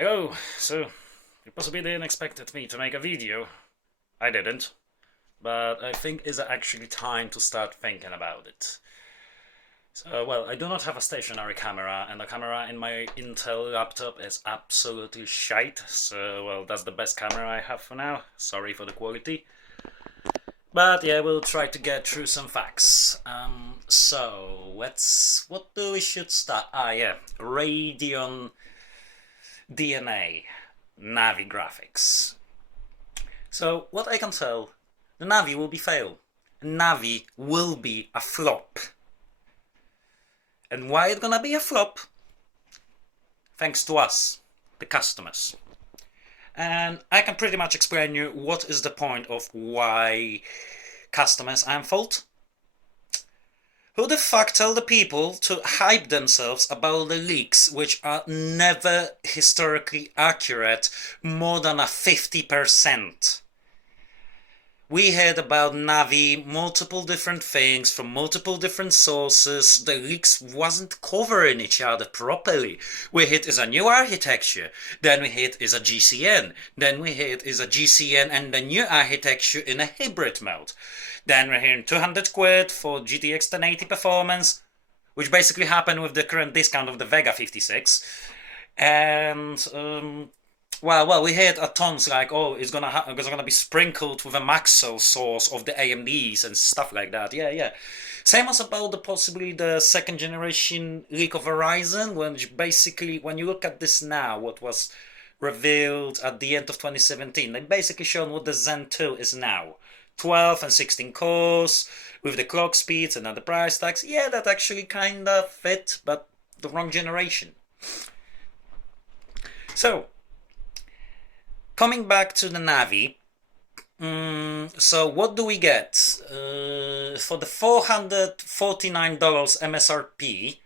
Hello, so you possibly didn't expect me to make a video. I didn't, but I think it's actually time to start thinking about it. So, well, I do not have a stationary camera, and the camera in my Intel laptop is absolutely shite, so, well, that's the best camera I have for now. Sorry for the quality. But yeah, we'll try to get through some facts. What do we should start? Yeah, Radeon DNA Navi graphics. So what I can tell, the Navi will be fail. Navi will be a flop. And why it's gonna be a flop? Thanks to us, the customers. And I can pretty much explain you what is the point of why customers are in fault. Who the fuck tell the people to hype themselves about the leaks which are never historically accurate more than a 50%? We heard about Navi, multiple different things from multiple different sources. The leaks wasn't covering each other properly. We hit is a new architecture, then we hit is a GCN, then we hit is a GCN and a new architecture in a hybrid mode. Then we're hearing 200 quid for GTX 1080 performance, which basically happened with the current discount of the Vega 56. And well, we heard at tons like, oh, it's gonna be sprinkled with a Maxwell source of the AMDs and stuff like that. Yeah. Same as about possibly the second generation leak of Horizon, which basically, when you look at this now, what was revealed at the end of 2017, they basically shown what the Zen 2 is now. 12 and 16 cores with the clock speeds and other price tags. Yeah, that actually kind of fit, but the wrong generation. So, coming back to the Navi, so what do we get? For the $449 MSRP,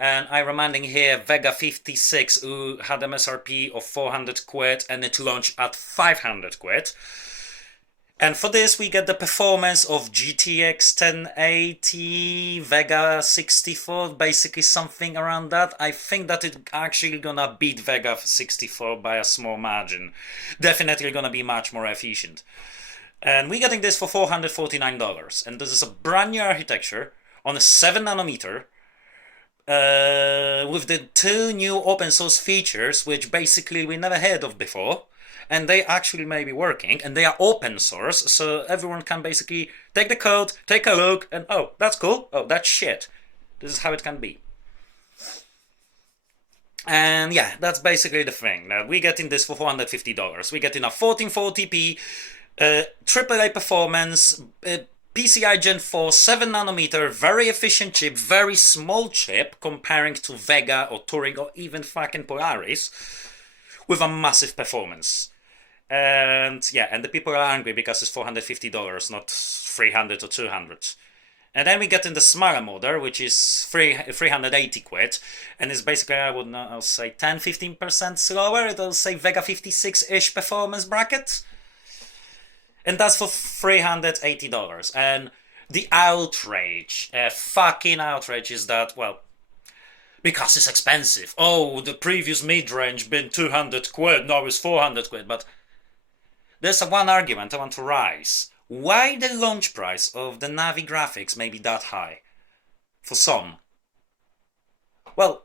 and I'm reminding here Vega 56 who had MSRP of 400 quid and it launched at 500 quid. And for this we get the performance of GTX 1080, Vega 64, basically something around that. I think that it's actually gonna beat Vega 64 by a small margin. Definitely gonna be much more efficient. And we're getting this for $449. And this is a brand new architecture on a 7nm with the two new open source features which basically we never heard of before. And they actually may be working, and they are open source, so everyone can basically take the code, take a look, and oh, that's cool, oh, that's shit. This is how it can be. And yeah, that's basically the thing. Now, we're getting this for $450. We're getting a 1440p, AAA performance, PCI Gen 4, 7nm, very efficient chip, very small chip, comparing to Vega or Turing or even fucking Polaris, with a massive performance. And yeah, and the people are angry because it's $450, not 300 or 200. And then we get in the smaller model, which is 380 quid, and it's basically, I'll say 10-15% slower. It'll say Vega 56-ish performance bracket. And that's for $380. And the outrage, fucking outrage, is that, well, because it's expensive. Oh, the previous mid-range been 200 quid, now it's 400 quid, but there's one argument I want to raise. Why the launch price of the Navi graphics may be that high? For some. Well,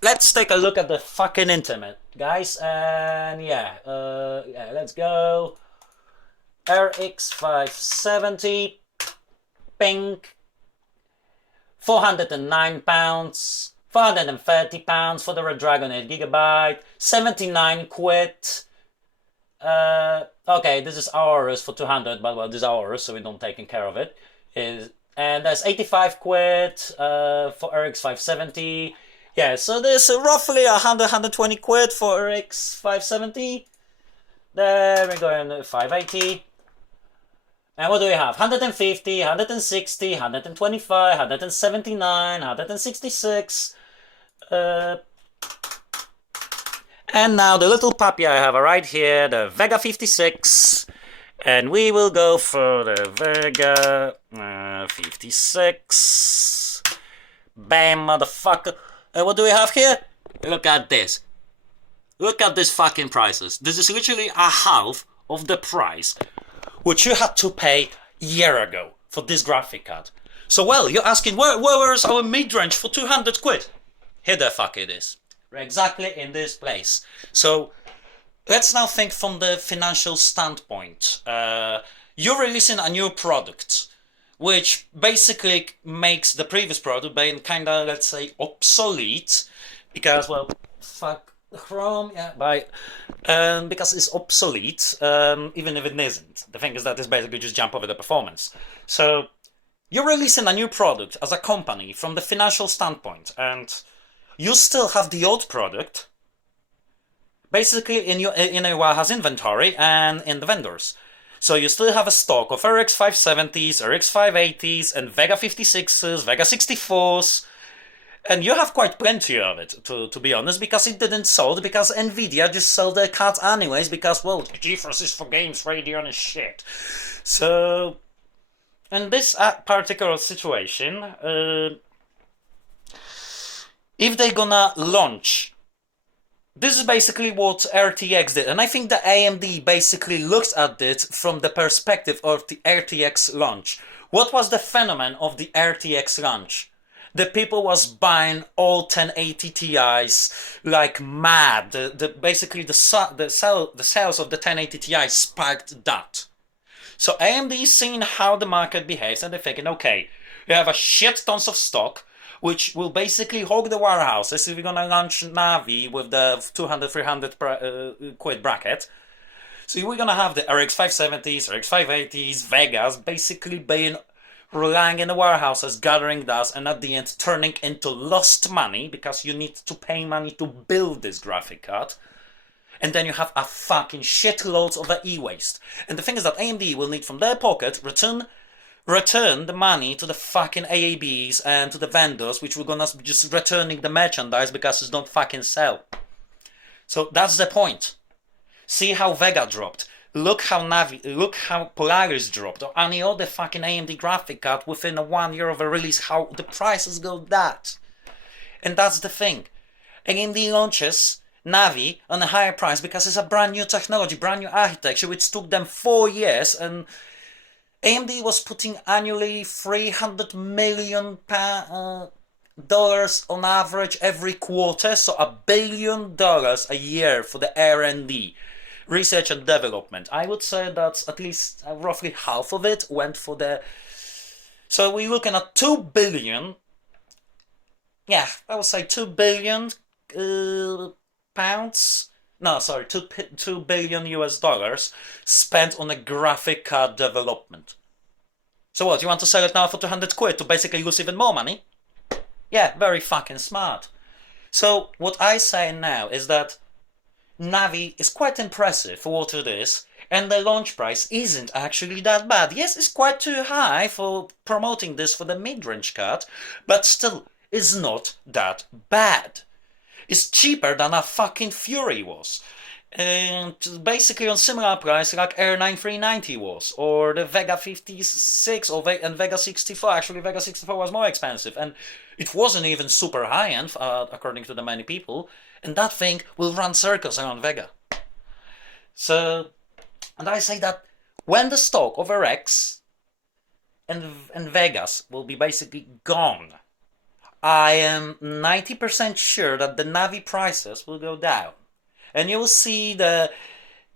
let's take a look at the fucking internet, guys, and let's go. RX 570, pink, £409. £430 for the Redragon 8GB, 79 quid. Okay, this is ours for 200, but well, this is ours, so we don't taking care of it. And there's 85 quid for RX 570. Yeah, so there's roughly 120 quid for RX 570. Then we're going to 580. And what do we have? 150, 160, 125, 179, 166. And now the little puppy I have right here, the Vega 56. And we will go for the Vega 56. Bam, motherfucker. What do we have here? Look at this. Look at these fucking prices. This is literally a half of the price which you had to pay a year ago for this graphic card. So, well, you're asking, where's our mid-range for 200 quid? Here the fuck it is. Exactly in this place. So, let's now think from the financial standpoint. You're releasing a new product, which basically makes the previous product being kinda, let's say, obsolete, because, well, fuck Chrome, yeah, bye. Because it's obsolete, even if it isn't. The thing is that it's basically just jump over the performance. So, you're releasing a new product as a company from the financial standpoint, and you still have the old product, basically in your warehouse inventory and in the vendors. So you still have a stock of RX 570s, RX 580s, and Vega 56s, Vega 64s, and you have quite plenty of it, to be honest, because it didn't sold, because Nvidia just sold their cards anyways, because, well, GeForce is for games, Radeon is shit. So, in this particular situation, if they're gonna launch, this is basically what RTX did, and I think the AMD basically looks at it from the perspective of the RTX launch. What was the phenomenon of the RTX launch? The people was buying all 1080 Ti's like mad. Basically the sales of the 1080 Ti sparked that. So AMD is seeing how the market behaves, and they're thinking, okay, we have a shit tons of stock, which will basically hog the warehouses if we're gonna launch Navi with the 200, 300 quid bracket. So we're gonna have the RX 570s, RX 580s, Vegas, basically being relying in the warehouses, gathering dust, and at the end turning into lost money, because you need to pay money to build this graphic card. And then you have a fucking shitloads of e-waste. And the thing is that AMD will need from their pocket return the money to the fucking AABs and to the vendors, which we're gonna just returning the merchandise because it's don't fucking sell. So that's the point. See how Vega dropped. Look how Polaris dropped, or any other fucking AMD graphic card within 1 year of a release, how the prices go that. And that's the thing. AMD launches Navi on a higher price because it's a brand new technology, brand new architecture, which took them 4 years, and AMD was putting annually $300 million dollars on average every quarter, so $1 billion a year for the R&D, research and development. I would say that at least roughly half of it went for the... So we're looking at 2 billion, yeah, I would say 2 billion pounds, no, sorry, 2 billion US dollars spent on a graphic card development. So what, you want to sell it now for 200 quid to basically lose even more money? Yeah, very fucking smart. So what I say now is that Navi is quite impressive for what it is, and the launch price isn't actually that bad. Yes, it's quite too high for promoting this for the mid-range card, but still, it's not that bad. It's cheaper than a fucking Fury was. And basically on similar price like R9 390 was, or the Vega 56 and Vega 64. Actually, Vega 64 was more expensive, and it wasn't even super high-end, according to the many people, and that thing will run circles around Vega. So, and I say that when the stock of RX and Vegas will be basically gone, I am 90% sure that the Navi prices will go down. And you will see the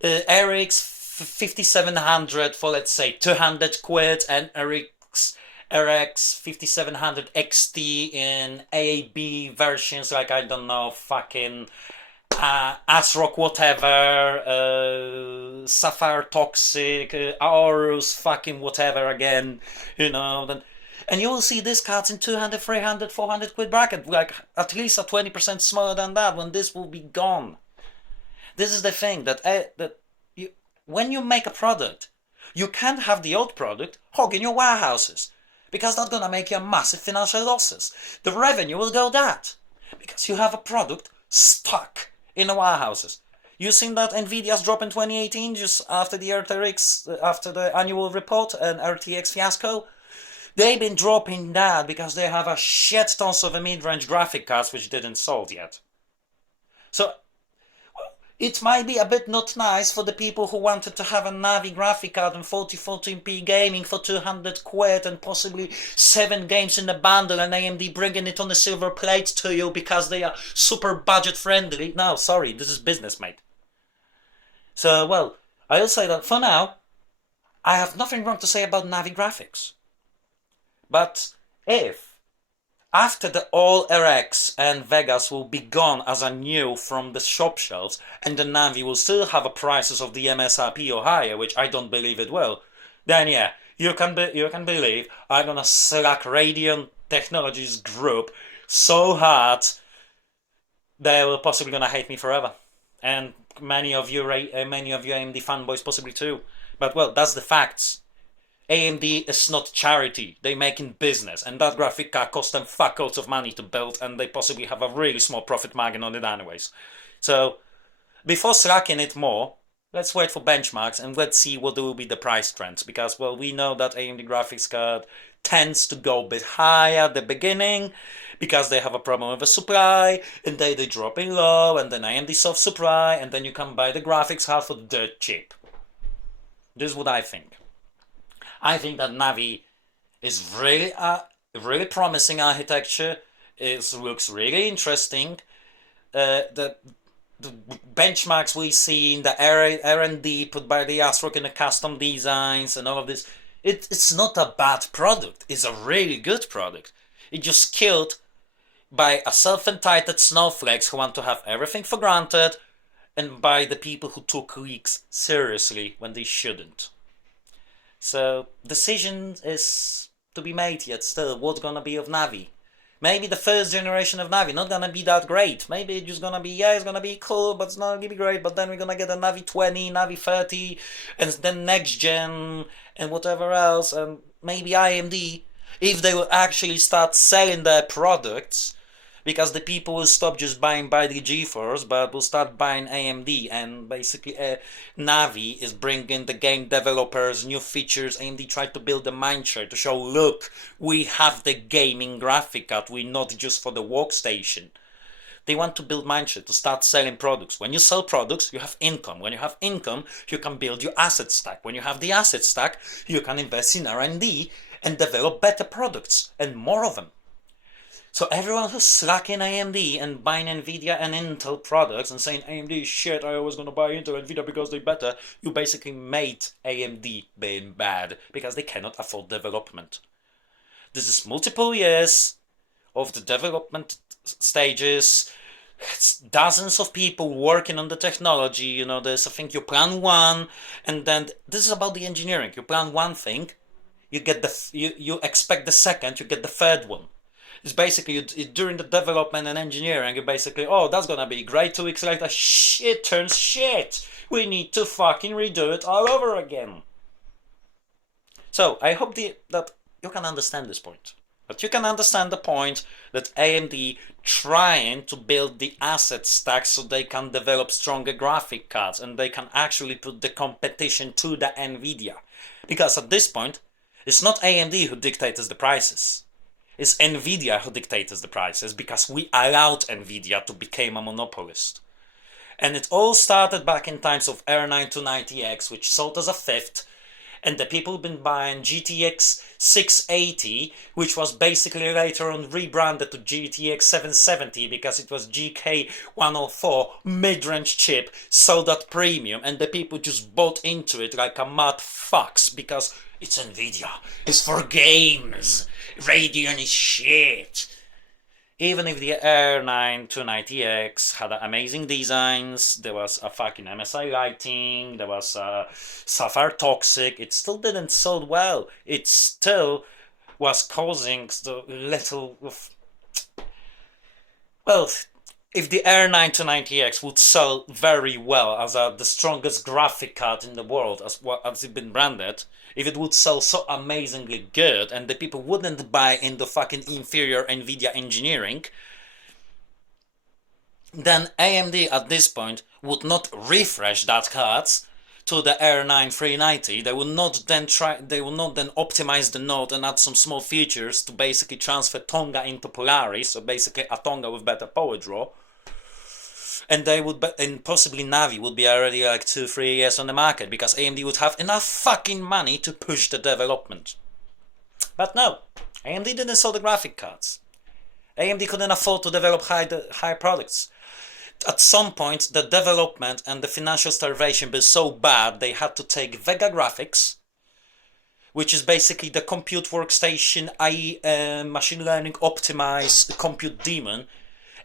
RX 5700 for, let's say, 200 quid, and RX 5700 XT in AAB versions, like, I don't know, fucking ASRock whatever, Sapphire Toxic, Aorus fucking whatever again, you know. Then, and you will see these cards in 200, 300, 400 quid bracket, like at least a 20% smaller than that, when this will be gone. This is the thing, that when you make a product, you can't have the old product hogging your warehouses, because that's gonna make you massive financial losses. The revenue will go that, because you have a product stuck in the warehouses. You seen that Nvidia's drop in 2018, just after the after the annual report and RTX fiasco? They've been dropping that because they have a shit tons of mid-range graphic cards which didn't sold yet. So, It might be a bit not nice for the people who wanted to have a Navi graphic card and 4014p gaming for 200 quid and possibly 7 games in a bundle, and AMD bringing it on a silver plate to you because they are super budget friendly. No, sorry, this is business, mate. So, well, I'll say that for now, I have nothing wrong to say about Navi graphics. But if after the all RX and Vegas will be gone as a new from the shop shelves, and the Navi will still have a prices of the MSRP or higher, which I don't believe it will, then yeah, you can believe I'm gonna slack Radeon Technologies group so hard they will possibly gonna hate me forever, and many of you AMD fanboys possibly too. But well, that's the facts. AMD is not charity, they making business, and that graphic card cost them fuckloads of money to build, and they possibly have a really small profit margin on it anyways. So, before slacking it more, let's wait for benchmarks and let's see what will be the price trends, because, well, we know that AMD graphics card tends to go a bit higher at the beginning, because they have a problem with the supply, and they drop in low, and then AMD soft supply, and then you can buy the graphics card for dirt cheap. This is what I think. I think that Navi is really promising architecture. It looks really interesting. The benchmarks we see in the R&D put by the ASRock in the custom designs and all of this, it's not a bad product. It's a really good product. It's just killed by a self-entitled snowflakes who want to have everything for granted, and by the people who took leaks seriously when they shouldn't. So, decision is to be made yet still. What's gonna be of Navi? Maybe the first generation of Navi not gonna be that great. Maybe it's just gonna be, yeah, it's gonna be cool, but it's not gonna be great. But then we're gonna get a Navi 20, Navi 30, and then next gen, and whatever else, and maybe AMD, if they will actually start selling their products, because the people will stop just buying by the GeForce, but will start buying AMD, and basically Navi is bringing the game developers new features. AMD tried to build a mindshare to show, look, we have the gaming graphic card, we're not just for the workstation. They want to build mindshare to start selling products. When you sell products, you have income. When you have income, you can build your asset stack. When you have the asset stack, you can invest in R&D and develop better products and more of them. So everyone who's slacking AMD and buying Nvidia and Intel products and saying AMD is shit, I always gonna buy Intel and Nvidia because they're better, you basically made AMD being bad because they cannot afford development. This is multiple years of the development stages. It's dozens of people working on the technology. You know, there's, I think, you plan one, and then this is about the engineering. You plan one thing, you get you expect the second, you get the third one. It's basically during the development and engineering, you basically, oh, that's gonna be great. 2 weeks later, shit turns shit. We need to fucking redo it all over again. So I hope that you can understand this point. But you can understand the point that AMD trying to build the asset stack so they can develop stronger graphic cards and they can actually put the competition to the Nvidia. Because at this point, it's not AMD who dictates the prices. It's Nvidia who dictates the prices because we allowed Nvidia to become a monopolist. And it all started back in times of R9 290X, which sold as a fifth, and the people have been buying GTX 680, which was basically later on rebranded to GTX 770 because it was GK104 mid-range chip sold at premium, and the people just bought into it like a mad fucks because it's Nvidia, it's for games, Radeon is shit. Even if the R9 290X had amazing designs, there was a fucking MSI lighting, there was a Sapphire Toxic, it still didn't sell well. It still was causing the little... Well, if the R9 290X would sell very well as the strongest graphic card in the world, as it's been branded, if it would sell so amazingly good and the people wouldn't buy in the fucking inferior Nvidia engineering, then AMD at this point would not refresh that cards to the R9 390. They will not then optimize the node and add some small features to basically transfer Tonga into Polaris, so basically a Tonga with better power draw. And they would, and possibly Navi would be already like 2-3 years on the market because AMD would have enough fucking money to push the development. But no, AMD didn't sell the graphic cards. AMD couldn't afford to develop high products. At some point, the development and the financial starvation was so bad they had to take Vega Graphics, which is basically the compute workstation, i.e. machine learning optimized compute demon,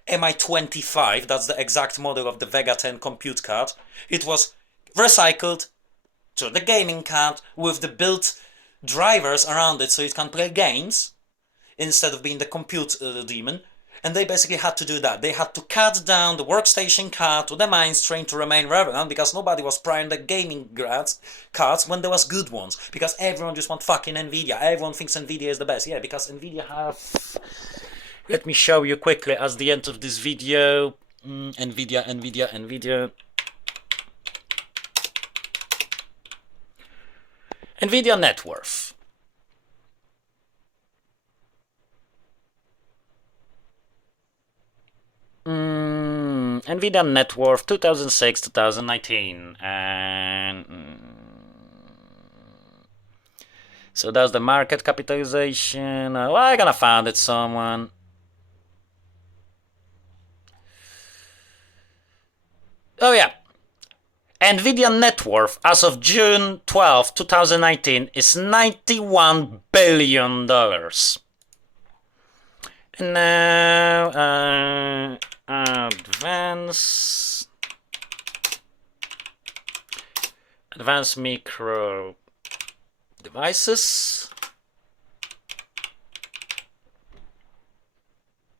MI25, that's the exact model of the Vega 10 compute card. It was recycled to the gaming card with the built drivers around it so it can play games instead of being the compute demon. And they basically had to do that. They had to cut down the workstation card to the mainstream to remain relevant because nobody was buying the gaming cards when there was good ones. Because everyone just wants fucking Nvidia. Everyone thinks Nvidia is the best. Yeah, because Nvidia have... Let me show you quickly at the end of this video. Nvidia. Nvidia net worth. Nvidia net worth 2006-2019, and so that's the market capitalization. Well, I'm gonna find it someone. Oh yeah, Nvidia net worth as of June 12, 2019 is $91 billion. And now advanced micro devices.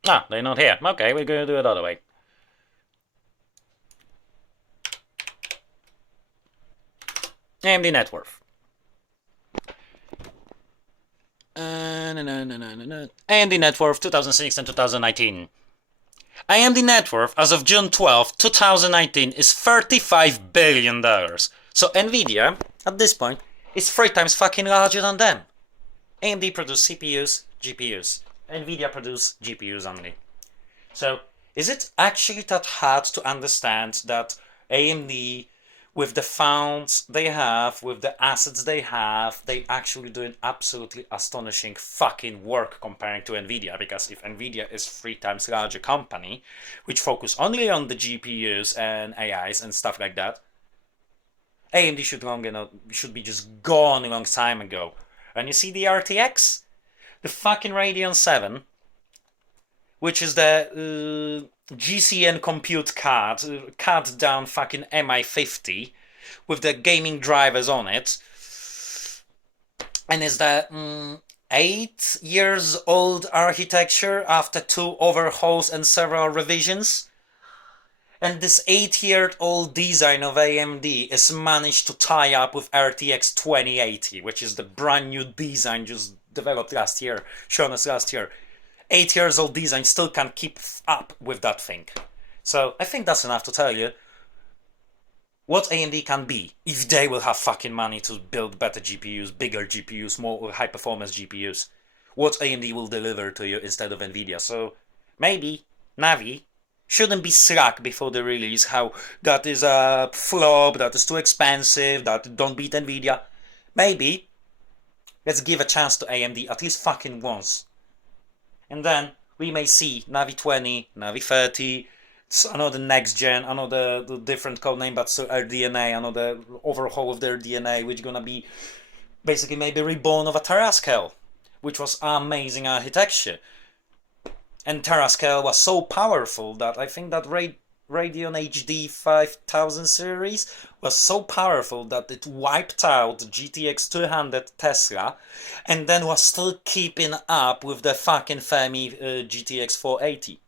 Ah, they're not here. Okay, we're going to do it the other way. AMD net worth. AMD net worth 2006 and 2019. AMD net worth as of June 12, 2019 is $35 billion. So Nvidia, at this point, is 3 times fucking larger than them. AMD produce CPUs, GPUs. Nvidia produce GPUs only. So, is it actually that hard to understand that AMD, with the funds they have, with the assets they have, they actually doing absolutely astonishing fucking work comparing to Nvidia? Because if Nvidia is 3 times larger company, which focus only on the GPUs and AIs and stuff like that, AMD should be just gone a long time ago. And you see the RTX? The fucking Radeon 7, which is the GCN compute card, cut down fucking MI50 with the gaming drivers on it, and is the 8 years old architecture after 2 overhauls and several revisions. And this 8-year-old design of AMD is managed to tie up with RTX 2080, which is the brand new design just developed last year, shown us last year. 8 years old design still can't keep up with that thing. So I think that's enough to tell you what AMD can be if they will have fucking money to build better GPUs, bigger GPUs, more high performance GPUs. What AMD will deliver to you instead of Nvidia. So maybe Navi shouldn't be slack before the release, how that is a flop, that is too expensive, that don't beat Nvidia. Maybe let's give a chance to AMD at least fucking once. And then we may see Navi 20, Navi 30, another next gen, another the different codename, but still RDNA, another overhaul of their DNA, which gonna be basically maybe reborn of a Terascale, which was amazing architecture. And Terascale was so powerful that I think that Radeon HD 5000 series was so powerful that it wiped out GTX 200 Tesla and then was still keeping up with the fucking Fermi GTX 480.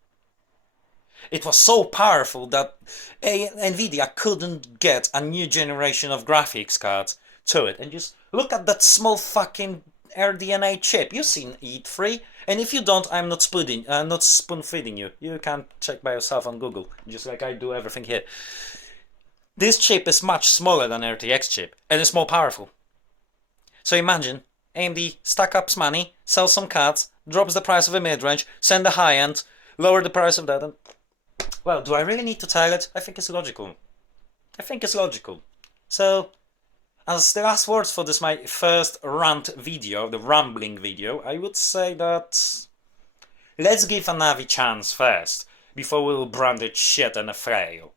It was so powerful that Nvidia couldn't get a new generation of graphics cards to it. And just look at that small fucking RDNA chip. You've seen E3, and if you don't, I'm not spoon feeding you. You can check by yourself on Google, just like I do everything here. This chip is much smaller than RTX chip, and it's more powerful. So imagine AMD stack up money, sell some cards, drops the price of a mid-range, send the high-end, lower the price of that, and Well, do I really need to tell it? I think it's logical. I think it's logical. So, as the last words for this, my first rant video, the rambling video, I would say that let's give a Navi chance first, before we'll brand it shit and a fail.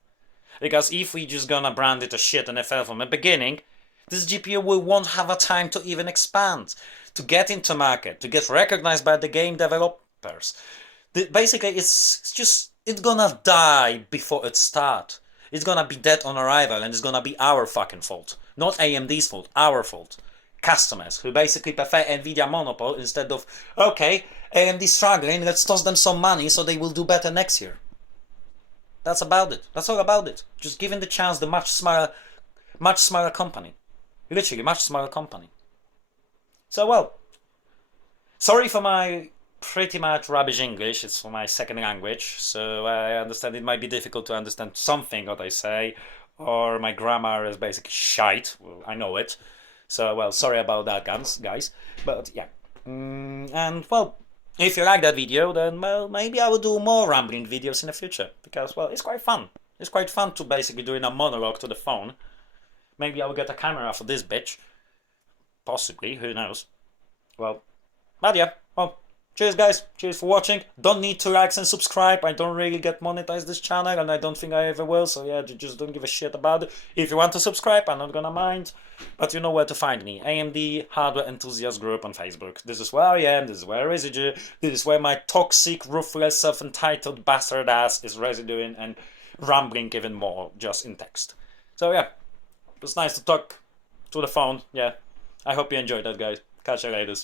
Because if we just gonna brand it a shit and a fail from the beginning, this GPU won't have a time to even expand, to get into market, to get recognized by the game developers. Basically, it's gonna die before it starts. It's gonna be dead on arrival, and it's gonna be our fucking fault. Not AMD's fault, our fault. Customers who basically prefer Nvidia monopole instead of, okay, AMD struggling, let's toss them some money so they will do better next year. That's about it. That's all about it. Just giving the chance the much smaller company. Literally, much smaller company. So, well, sorry for my pretty much rubbish English. It's for my second language, so I understand it might be difficult to understand something what I say, or my grammar is basically shite. Well, I know it. So, well, sorry about that, guys. But, yeah. And, well, if you like that video, then, well, maybe I will do more rambling videos in the future. Because, well, it's quite fun. It's quite fun to basically doing a monologue to the phone. Maybe I will get a camera for this bitch. Possibly, who knows. Well, but yeah, well, cheers guys, cheers for watching. Don't need to like and subscribe, I don't really get monetized this channel, and I don't think I ever will, so yeah, just don't give a shit about it. If you want to subscribe, I'm not gonna mind, but you know where to find me. AMD Hardware Enthusiast Group on Facebook. This is where I am, this is where I residue, this is where my toxic, ruthless, self-entitled bastard ass is residuing and rambling even more, just in text. So yeah, it was nice to talk to the phone, yeah. I hope you enjoyed that, guys. Catch you later.